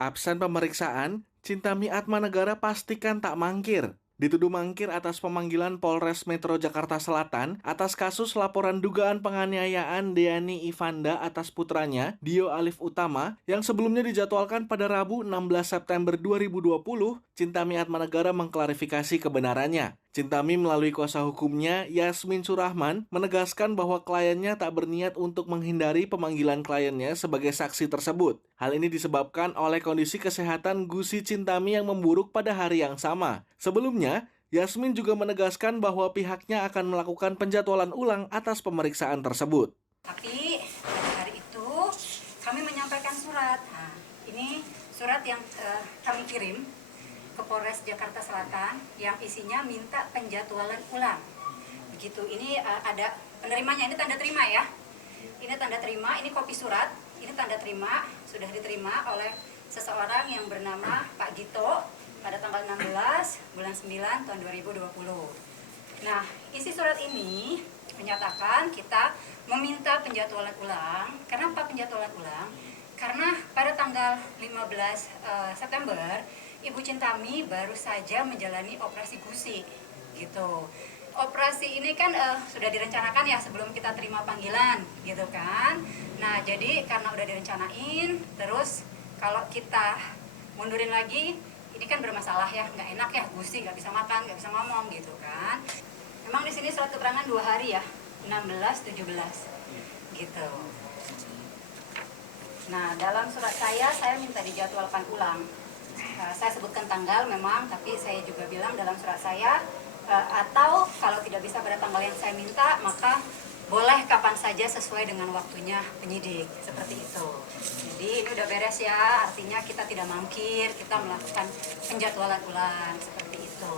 Absen pemeriksaan, Cintami Atmanegara pastikan tak mangkir. Dituduh mangkir atas pemanggilan Polres Metro Jakarta Selatan atas kasus laporan dugaan penganiayaan Deani Ivanda atas putranya, Dio Alif Utama, yang sebelumnya dijadwalkan pada Rabu 16 September 2020, Cintami Atmanegara mengklarifikasi kebenarannya. Cintami melalui kuasa hukumnya, Yasmin Surahman, menegaskan bahwa kliennya tak berniat untuk menghindari pemanggilan kliennya sebagai saksi tersebut. Hal ini disebabkan oleh kondisi kesehatan Gusi Cintami yang memburuk pada hari yang sama. Sebelumnya, Yasmin juga menegaskan bahwa pihaknya akan melakukan penjadwalan ulang atas pemeriksaan tersebut. Tapi pada hari itu kami menyampaikan surat. Nah, ini surat yang kami kirim ke Polres Jakarta Selatan yang isinya minta penjadwalan ulang. Begitu. Ini ada penerimanya. Ini tanda terima ya. Ini tanda terima. Ini kopi surat. Ini tanda terima. Sudah diterima oleh seseorang yang bernama Pak Gito pada tanggal 16 bulan 9 tahun 2020. Nah, isi surat ini menyatakan kita meminta penjadwalan ulang. Kenapa penjadwalan ulang? Karena pada tanggal 15 September, Ibu Cintami baru saja menjalani operasi gusi, gitu. Operasi ini kan sudah direncanakan ya sebelum kita terima panggilan, gitu kan. Nah, jadi karena udah direncanain, terus kalau kita mundurin lagi, ini kan bermasalah ya, nggak enak ya, gusi nggak bisa makan, nggak bisa ngomong, gitu kan. Memang di sini surat keterangan 2 hari ya, 16, 17, gitu. Nah, dalam surat saya minta dijadwalkan ulang. Saya sebutkan tanggal memang, tapi saya juga bilang dalam surat saya, atau kalau tidak bisa pada tanggal yang saya minta, maka boleh kapan saja sesuai dengan waktunya penyidik, seperti itu. Jadi ini udah beres ya, artinya kita tidak mangkir, kita melakukan penjadwalan ulang, seperti itu.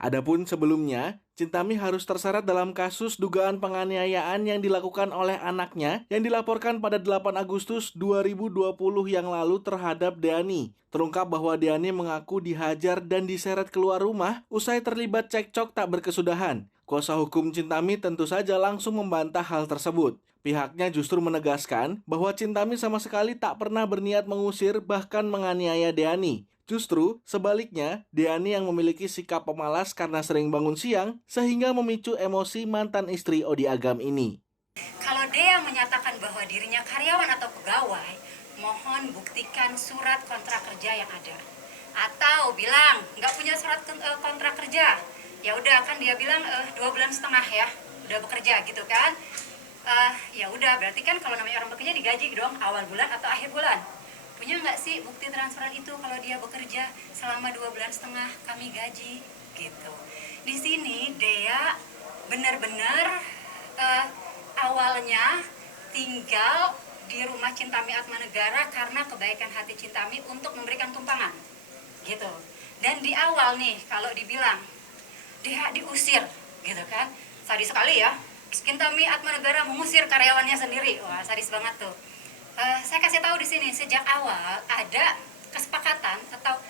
Adapun sebelumnya, Cintami harus terseret dalam kasus dugaan penganiayaan yang dilakukan oleh anaknya yang dilaporkan pada 8 Agustus 2020 yang lalu terhadap Deani. Terungkap bahwa Deani mengaku dihajar dan diseret keluar rumah usai terlibat cekcok tak berkesudahan. Kuasa hukum Cintami tentu saja langsung membantah hal tersebut. Pihaknya justru menegaskan bahwa Cintami sama sekali tak pernah berniat mengusir bahkan menganiaya Deani. Justru, sebaliknya, Deani yang memiliki sikap pemalas karena sering bangun siang, sehingga memicu emosi mantan istri Odi Agam ini. Kalau Dea menyatakan bahwa dirinya karyawan atau pegawai, mohon buktikan surat kontrak kerja yang ada. Atau bilang nggak punya surat kontrak kerja, ya udah kan dia bilang 2,5 bulan ya, udah bekerja gitu kan. Ya udah berarti kan kalau namanya orang bekerja digaji dong awal bulan atau akhir bulan. Punya nggak sih bukti transferan itu kalau dia bekerja selama 2,5 bulan kami gaji gitu. Di sini Dea benar-benar awalnya tinggal di rumah Cintami Atmanegara karena kebaikan hati Cintami untuk memberikan tumpangan gitu. Dan di awal nih kalau dibilang dia diusir gitu kan, sadis sekali ya. Cintami Atmanegara mengusir karyawannya sendiri, wah sadis banget tuh. Saya kasih tahu di sini sejak awal ada kesepakatan atau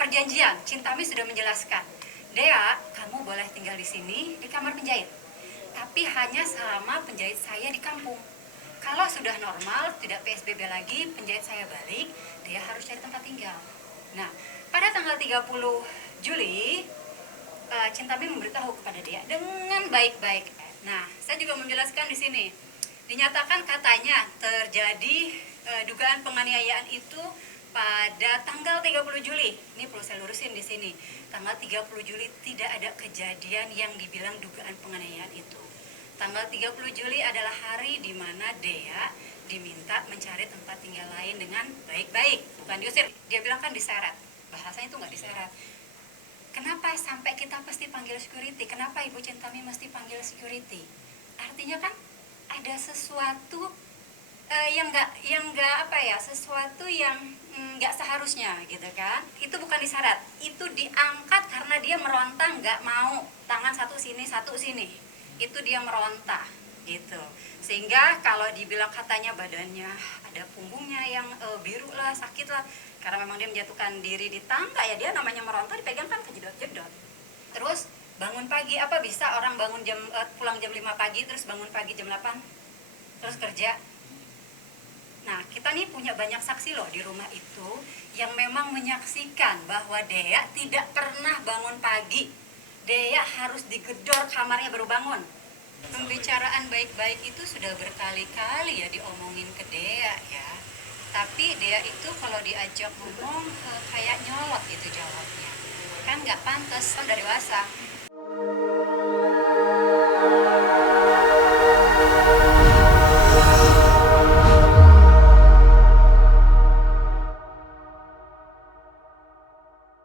perjanjian. Cintami sudah menjelaskan, Dea, kamu boleh tinggal di sini di kamar penjahit, tapi hanya selama penjahit saya di kampung. Kalau sudah normal, tidak PSBB lagi, penjahit saya balik, Dea harus cari tempat tinggal. Nah, pada tanggal 30 Juli, Cintami memberitahu kepada Dea dengan baik-baik. Nah, saya juga menjelaskan di sini. Dinyatakan katanya terjadi dugaan penganiayaan itu pada tanggal 30 Juli. Ini perlu saya lurusin di sini. Tanggal 30 Juli tidak ada kejadian yang dibilang dugaan penganiayaan itu. Tanggal 30 Juli adalah hari di mana Dea diminta mencari tempat tinggal lain dengan baik-baik, bukan diusir. Dia bilang kan diseret. Bahasanya itu nggak diseret. Kenapa sampai kita pasti panggil security? Kenapa Ibu Cintami mesti panggil security? Artinya kan ada sesuatu yang nggak apa ya, sesuatu yang nggak seharusnya gitu kan. Itu bukan disyarat, itu diangkat karena dia meronta nggak mau tangan satu sini itu dia meronta gitu. Sehingga kalau dibilang katanya badannya ada punggungnya yang biru lah, sakit lah, karena memang dia menjatuhkan diri di tangga ya, dia namanya meronta dipegang kan kejedot-jedot. Terus bangun pagi, apa bisa orang bangun pulang jam 5 pagi terus bangun pagi jam 8 terus kerja? Nah, kita nih punya banyak saksi loh di rumah itu yang memang menyaksikan bahwa Dea tidak pernah bangun pagi. Dea harus digedor kamarnya baru bangun. Pembicaraan baik-baik itu sudah berkali-kali ya diomongin ke Dea ya. Tapi Dea itu kalau diajak ngomong kayak nyolot gitu jawabnya. Kan nggak pantas, kan udah dewasa.